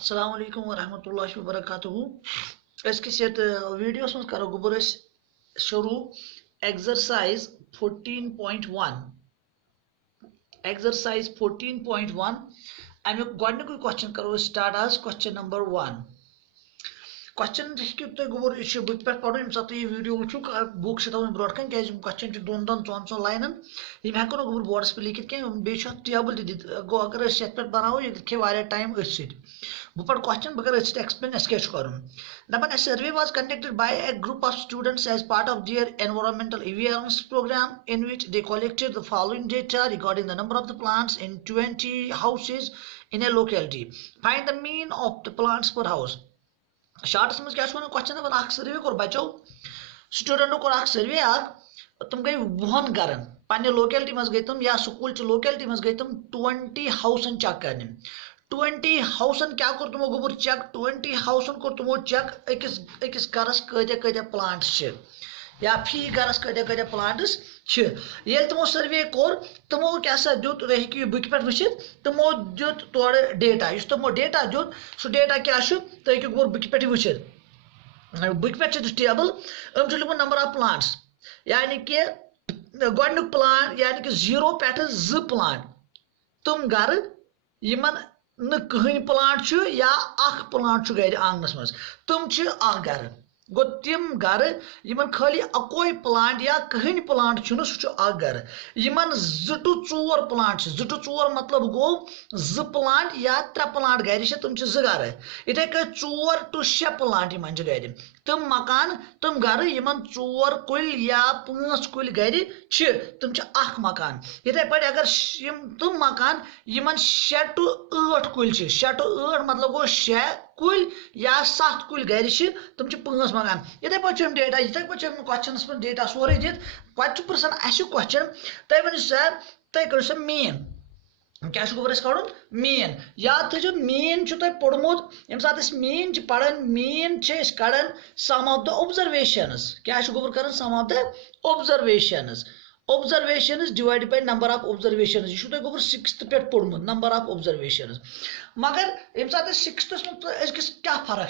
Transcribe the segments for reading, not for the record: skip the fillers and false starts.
अस्सलाम वालेकुम वरहमतुल्लाहि वबरकातुहू। अजकिस वीडियोस मज करो गुबर शुरू एक्सरसाइज 14.1 एक्सरसाइज 14.1 अमुक गोडनिक क्वेश्चन करो स्टार्ट आज क्वेश्चन नंबर 1 क्वेश्चन हेकु तुम गुबर यह बुक पे पढ़ो यम सात वीडियो वुचु बुक से तवन ब्रोट कन क्या क्वेश्चन दोन दोन चौन चौन लाइनन यम हेको न गुबर बोर्डस पे लिखित क्या बे टेबल दित गो अगर ये पे बनाओ ये खे वारिया टाइम अथ बह पढ़ क्वेश्चन बह कर एक्सप्लेन अस क्या कर दपान a survey was conducted by a group of students as part of their environmental awareness program in which they collected the following data regarding the number of the plants in 20 houses in a locality. Find the mean of the plants per house. Shorts मज क्या question दपान सर्वे core बचो स्टूडेंटो core सर्वे तुम गई 10 गरन पे locality मज गई तुम या स्कूल लोकेलिटी मज गई तुम 20 हाउसन चेक करने 20 हाउसन क्या कोर तुमो गोबर check 20 हाउसन core तुमो check अकिस gross कत्या plants या फी गरस कत्या प्लांट्स ये तुमो सर्वे कोर तुमो क्या दुत तुम बुक पे वुचित तुमो दुत तोड़ डेटा इस तुमो डेटा दुत सह डेटा क्या तुम हेकु गोर बुक पे वुचित बुक पे टेबल लिखुन नंबर ऑफ प्लांट्स यानी कि गोडनुक प्लांट यानी कि 0 पे 2 प्लांट तुम गर यमन न कहीं प्लांट या अख प्लांट गर आंगनस मज तुम गर गो तिम गर यमन खाली अकोई प्लांट या कहीं प्लांट सह गर यमन 2 to 4 प्लांट 2 to 4 मतलब गो 2 प्लांट या 3 प्लांट गर तुम 2 गर इथे 4 to 6 प्लांट यमन गर तुम मकान तुम गर यमन 4 कुल या 5 कुल गर तुम अख मकान इथे पे अगर तुम मकान यमन 6 to 8 कुल 6 to 8 मतलब गो 6 कुल या 7 कुल गर तुम 5 मकान इथे पे डेटा इथे पे क्वेश्चन पे डेटा सोरे दित पे पर्सन क्वेश्चन तुम वन सर तुम करो सर मेन क्या गोबर कड़न मीन याद थो मीन तुम पोर्मुत यम सात मीन पढ़ान मीन कड़ान सम ऑफ द ऑब्जर्वेशंस क्या गोबर कर sum of the observations divide by number of observations यह तुम गोबर 6th पे पोर्मुत नंबर ऑफ ऑब्जर्वेशंस मगर यम सात 6th अजकिस क्या फर्क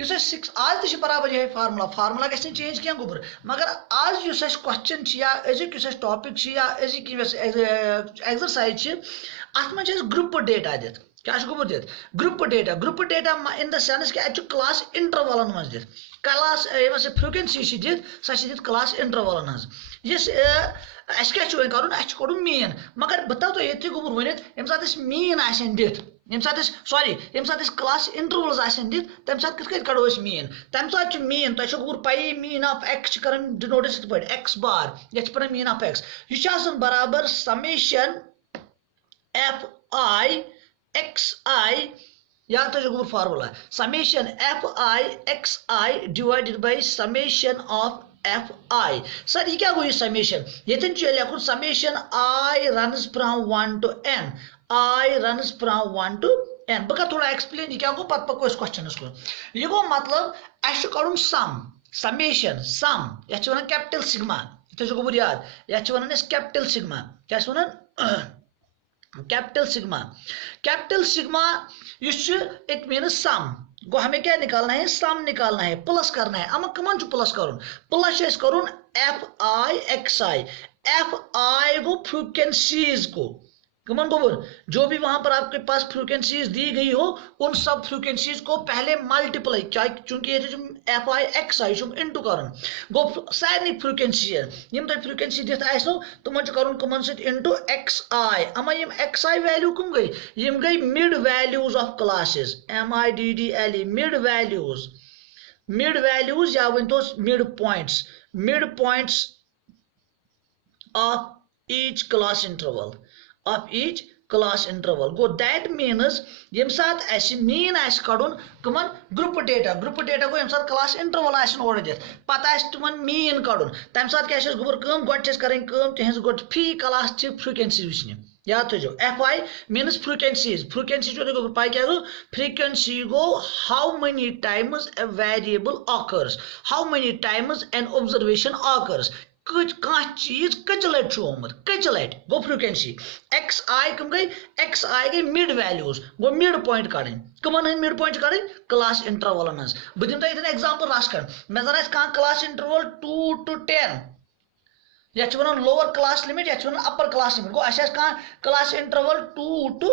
इस आज तो बराबर यह फार्मुला गि चेंज क्या गोबर मगर आज क्वेश्चन या अजुक टॉपिक या अजुक एक्सरसाइज अत मे ग्रुप डेटा दित क्या गोबर दित group data in the sense कि अत क्लास इंटरवलन मज दित क्लास फ्रिक्वेंसी दित सह दित क्लास इंटरवलन अस क्या कर मीन मगर बह तो ये गोबर वन यम सात मीन दित यम सात क्लास इंटरवल्स दित तम सात कत कड़ो मीन तम सात मीन तुम गोबर पी मीन ऑफ एक्स कर डिनोट पे एक्स बार ये मीन ऑफ एक्स यह बराबर summation F I x I या तो गोबर formula summation F I x I divided by summation of F I sir ये क्या गो समेशन ये लिखुन summation I runs from 1 to n I runs from 1 to n बह कर थोड़ा एक्सप्लेन क्या गो पत पको क्वेश्चन को यह गो मतलब अस कड़न सम समेशन सम यह वन कैपिटल सिग्मा ये गोबर याद यह वन कैपिटल सिग्मा क्या one capital sigma it means sum गो हमें क्या निकालना है सम निकालना है प्लस करना है अम कमन प्लस कर F I x I go frequencies को कमन गोबर जो भी वहां पर आपके पास फ्रिक्वेंसीज दी गई हो उन सब फ्रिक्वेंसीज को पहले मल्टीप्लाई चूंकि F I x I into कर गो सारे फ्रिक्वेंसी यम तुम फ्रिक्वेंसी दित तुम कमन इंटू एक्स आई अमा यम एक्स आई वैल्यू कम गई यम गई mid values of classes MIDDLE mid values या वन तो mid points of each class interval गो दैट मीन्स यम सात मीन कड़न कमन ग्रुप डेटा गो यम सात क्लास इंटरवल ओर दित पता तुम मीन कड़न तम सात क्या गोबर कर तिहज गो फी क्लास फ्रिक्वेंसी वुचने याद थो एफ आई मीन्स फ्रिक्वेंसी जो पाई क्या गो फ्रिक्वेंसी गो how many times a variable occurs how many times an observation occurs चीज कच लट कच लट गो फ्रिक्वेंसी एक्स आई कम गई एक्स आई गई मिड वैल्यूज गो मिड पॉइंट कड़न कमन हंद मिड पॉइंट कड़न क्लास इंटरवलन हज बह दिम तुम एग्जाम्पल रश कर मे जन आह क्लास इंटरवल 2 to 10 यह लोअर क्लास लिमिट यह अपर क्लास लिमिट गो कह क्लास इंटरवल 2 to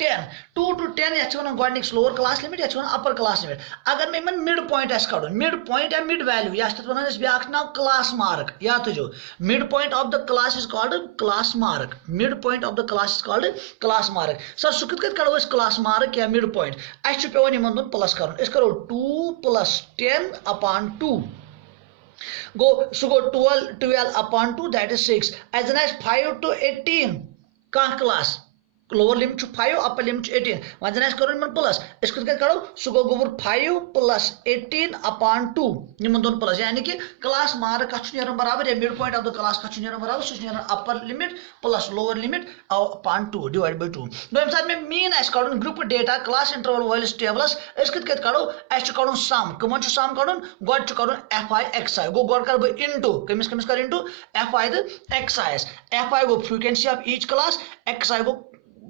10 2 to 10 यह गोडनिक्स लोअर क्लास लिमिट यह अपर क्लास लिमिट अगर मे मिड पॉइंट कड़न मिड पॉइंट या मिड वैल्यू यह ब्या नाव क्लास मार्क याद थो mid point of the class is called class mark mid point of the class is called class mark sir सह कत कड़ो क्लास मार्क या मिड पॉइंट अस पे प्लस करो 2 plus 10 upon 2 गो सह गो 12 upon 2 that is 6 as 5 to 18 कह class lower limit 5 upper limit 18 one जन करो प्लस करो सह गो गोबर 5 plus 18 upon 2 दोन प्लस यानी कि क्लास मार्क कत बराबर या mid point of the class कत बराबर सह upper limit plus lower limit upon 2 divide by 2 गो यम साथ मीन कड़न ग्रुप डेटा क्लास इंटरवल वालिस टेबलस कत कड़ो कड़न सम कमन सम कड़न गोड कड़न एफ आई एक्स आई गो गोड कर इंटू कमिस कमिस कर into F I the x I F I go frequency of each class x I go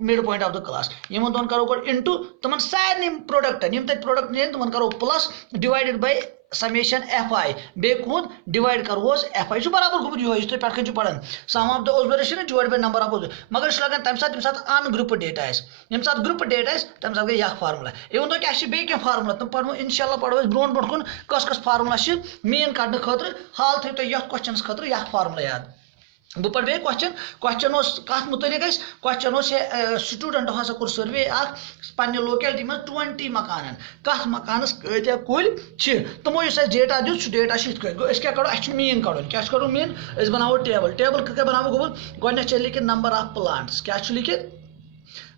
mid point of the class Yemen दोन करो गोड इंटू तमन सारे प्रोडक्ट यम तत प्रोडक्ट नीन तमन करो plus divided by summation F I बे कुद डिवाइड करोस एफ आई बराबर गुम ये पे पढ़ान sum of the observation divide by number of मगर लगन तम साथ अन ग्रुप डेटा यम साथ ग्रुप डेटा तम साथ गई फार्मूला इवन तो क्या बे क्या फार्मूला तुम पढ़ो इंशाल्लाह पढ़ो ब्रो ब्रो कुन कस फार्मूला मीन कड़ने खतर हाल थो तुम यह क्वेश्चन खतर यह फार्मूला याद बह पढ़ बे क्वेश्चन कत मुतलिक क्वेश्चन स्टूडेंट हसा कोर सर्वे पे लोकेलिटी में 20 मकान कत मकानस कत्या कुल तमो डेटा दित सह डेटा गो क्या कड़ो मीन कड़न क्या कड़ो मीन बनावो टेबल टेबल कत बनावो गोबर गोडनेथ लिखित नंबर ऑफ प्लांट्स क्या लिखित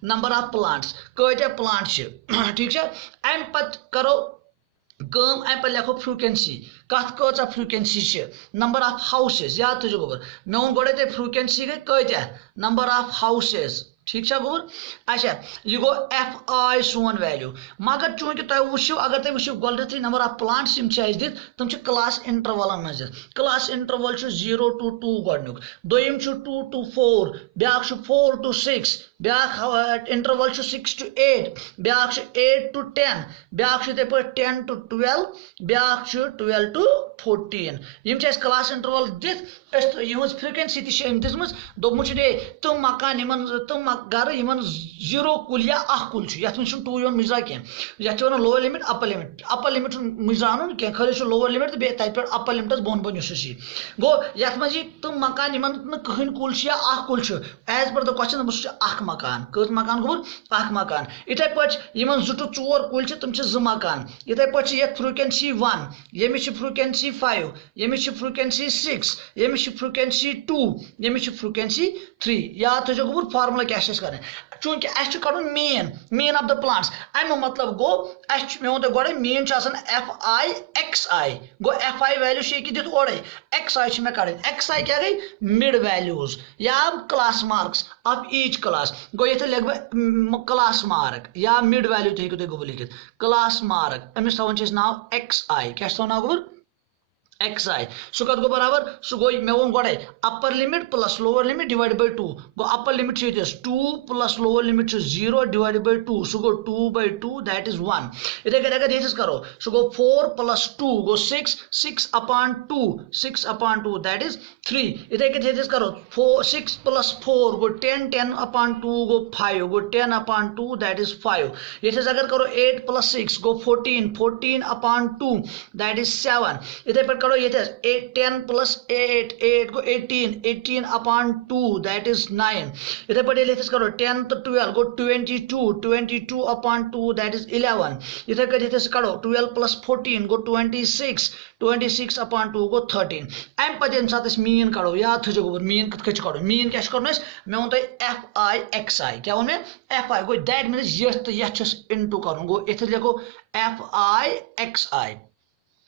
नंबर ऑफ प्लांट्स कत्या प्लांट ठीक है अम पत करो कम अम पे लिखो फ्रीक्वेंसी कत कचा फ्रीक्वेंसी नंबर ऑफ हाउसेस याद थो गोबर मे वो गोडे फ्रीक्वेंसी गई कत्या नंबर ऑफ हाउसेस ठीक है गोबर अच्छा यह गो एफ आई सोन वैल्यू मगर चूंकि तुम वो अगर तुम वो गोडनेथी नंबर ऑफ प्लांट्स दित तुम क्लास इंटरवलन मज class interval 0 to 2 गोडनुक Doyam 2 to 4 ब्या 4 to 6 ब्या इंटरवल 6 to 8 ब्या 8 to 10 ब्या 10 to 12 ब्या 12 to 14 यम क्लास इंटरवल दित फ्रीक्वेंसी दिम दोपम तुम मकान तुम गर इन 0 कुल या कुल ये 2 योन मुजरा कह लोअर लिमिट अपर लिमिट मुजरा अन कह खाली लोअर लिमिट तो तत पे अपर लिमिटस बोन बोन गो ये मज तुम मकान इन कहन कुल या कुल एज पर द क्वेश्चन दप मकान कत मकान गोबर मकान इथे पे 2 to 4 कुल तुम 2 मकान इथे पे फ्रीक्वेंसी 1 यमिच फ्रीक्वेंसी 5 यमिच फ्रीक्वेंसी 6 यमिच फ्रीक्वेंसी 2 यमिच फ्रीक्वेंसी 3 याद थो गोबर फार्मूला क्या करें चूंकि अस कड़न मीन ऑफ द प्लांट्स अमु मतलब गो मे वो गोड़े मीन एफ आई एक्स आई गो एफ आई वैल्यू दित ओड़े x I may कड़न x I क्या गई मिड वैल्यूज या class marks of each class गो ये लिख बह क्लास मार्क या मिड वैल्यू तो तुम गोबर लिखित क्लास मार्क अमिस थवन नाव एक्स आई क्या नाव गोबर एक्स आई सह कत गो बराबर सह गो मे वो गोड़े अपर limit plus lower limit divide by 2 go upper limit 2 plus lower limit 0 divide by 2 सह गो 2 by 2 दैट इज 1 इथे अगर ये करो सह गो 4 plus 2 go 6 upon 2 that is 3 इथे करो 6 plus 4 go 10 upon 2 go 5 go 10 upon 2 that is 5 ये अगर करो 8 plus 6 go 14 upon 2 that is 7 इथे पर ये 10 plus 8 को 18 upon 2 that is 9 इधर पर ये करो 10 to 12 को 22 upon 2 that is 11 इधर कर ये करो 12 plus 14 को 26 upon 2 को 13 अम पे साथ मीन कड़ो याद थो गोबर मीन कत कड़ो मीन क्या करो मे वो एफ आई एक्स आई क्या वो मे एफ आई गो दैट मीन ये तो इंटू कर गो ये लिखो एफ आई एक्स आई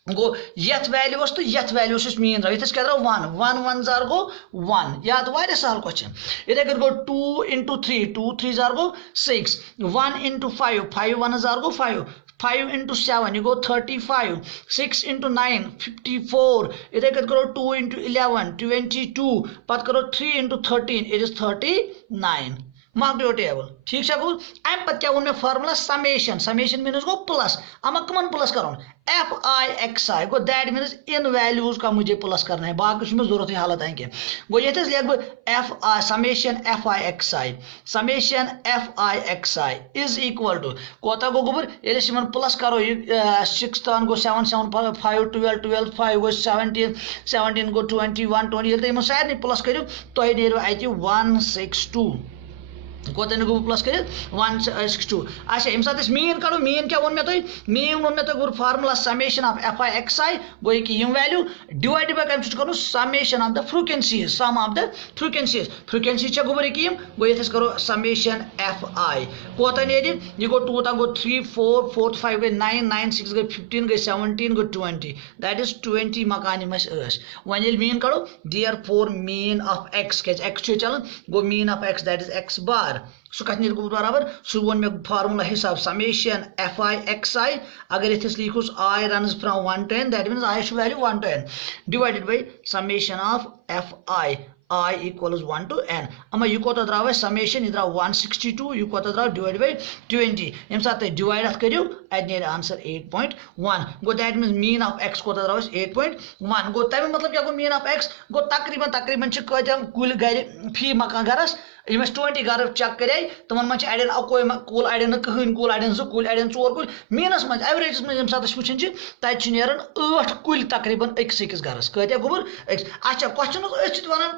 गो यथ वैल्यूस तो यथ वैल्यूस मीन द्राव ये क्या द्राव 1 1 1 जार गो 1 याद वारिया सहल क्वेश्चन इथे गो 2 into 3 2 3 jar go 6 1 into 5 5 1 jar go 5 5 into 7 you go 35 6 into 9 54 इधर करो 2 into 11 22 पत करो 3 into 13 it is 39 mark your table ठीक है गो अम पत क्या मे फार्मूला समेशन समेशन मीनस गो प्लस अमा कमन प्लस कर एफ आई एक्स आई गो दैट मीनस इन वैल्यूज का मुझे प्लस करना है बाकी में जरूरत हालत है गो ये लिख बह F I summation F I x I summation F I x I is equal to कोता गो गोबर ये प्लस करो 6 तान गो 7 7 5 12 12 5 गो 17 17 गो 21 20 सारे प्लस करो तुम नीर अत 162 कोतन गो प्लस कर 162 अच्छा अम सात मीन कड़ो मीन क्या वो मे तुम मीन वो मे तुम गुर formula summation of F I x आई गो ये वैल्यू डिवाइड बाय कम कर summation of the frequencies sum of the frequencies गोबर ये गो ये करो समेशन एफ आई कोतन ये गो 2 ता गो 3 4 4 5 गई 9 9 6 गई 15 गई 17 गो 20 दैट इज 20 मकान वन ये मीन कड़ो डियर फोर मीन ऑफ एक्स क्या एक्स चलन गो mean of x that is x bar सो कत नीर बराबर सो वो मे फार्मूला हिसाब summation F I x i अगर ये लिखुस i run from 1 to n that means i value 1 to n divided by summation of F i I equals 1 to n अमा यह कोता द्राव समेशन यह द्राव 162 यह कोता द्राव डिवाइड बाय 20 यम साथ डिवाइड अत करियो अत नेर आंसर 8.1 गो that means mean of x कोता द्राव 8.1 गो तमें मतलब क्या गो मीन ऑफ x गो तकरीबन तकरीबन कतम कुल गर फी मकान गरस यम 20 गर चेक करे तमन मन अड़न अकोई कुल अड़न कहन कुल अड़न 2 कुल अड़न 4 कुल मीनस मन एवरेजस मन यम साथ वुचन तत नेरन 8 कुल तकरीबन अकिस गरस कत गोबर अच्छा question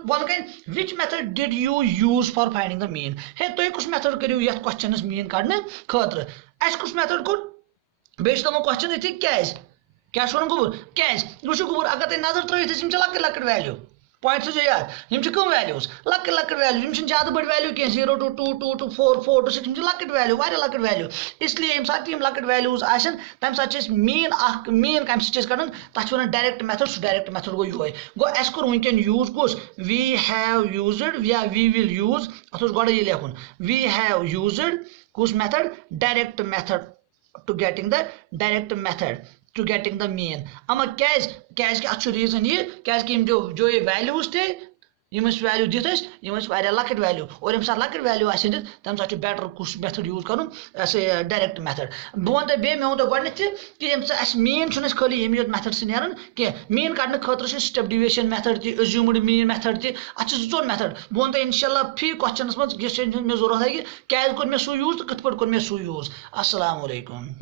one which method did you use for finding the mean हे तुम कुछ मेथड करियो यथ क्वेश्चनस मीन कड़ने खतर अस कुछ मेथड कोर बेस तमो क्वेश्चन इथे क्या वन गोबर क्या वो गोबर अगर तुम नजर त्रित लक लक वैल्यू पॉइंट सो याद कम वैल्यूज लक लक वैल्यू ज्यादा बड़ वैल्यू कह 0 to 2 2 to 4 4 to 6 लक वैल्यू वारिया लक वैल्यू इसलिए यम साथ लक वैल्यूज आसन तम साथ मीन मीन कम सो कड़न तथ वन डायरेक्ट मेथड सो डायरेक्ट मेथड गो ये गो अस कोर वनकन यूज कुछ वी हैव यूज्ड या वी विल यूज अत गोड़ ये लिखुन वी हैव यूज्ड कुछ method direct method to getting the direct method to getting the mean अमा क्या अच्छु रीजन ये क्या जो ये वैल्यूज थे यम वैल्यू दित यम लकट वैल्यू और यम साथ लकट वैल्यू दिन तम साथ बेटर कुछ मेथड यूज कर डायरेक्ट मेथड बह वन मे वो गोड कि मीन खाली यम योत मेथड से नान कह मीन कड़ने खतर step deviation method assumed mean method अत जोर मेथड बह वन इंशाल्लाह फी क्वेश्चन मे जरूरत है कि क्या कोर मे सू यूज तो कत पे कोर मे सू यूज अस्सलाम वालेकुम।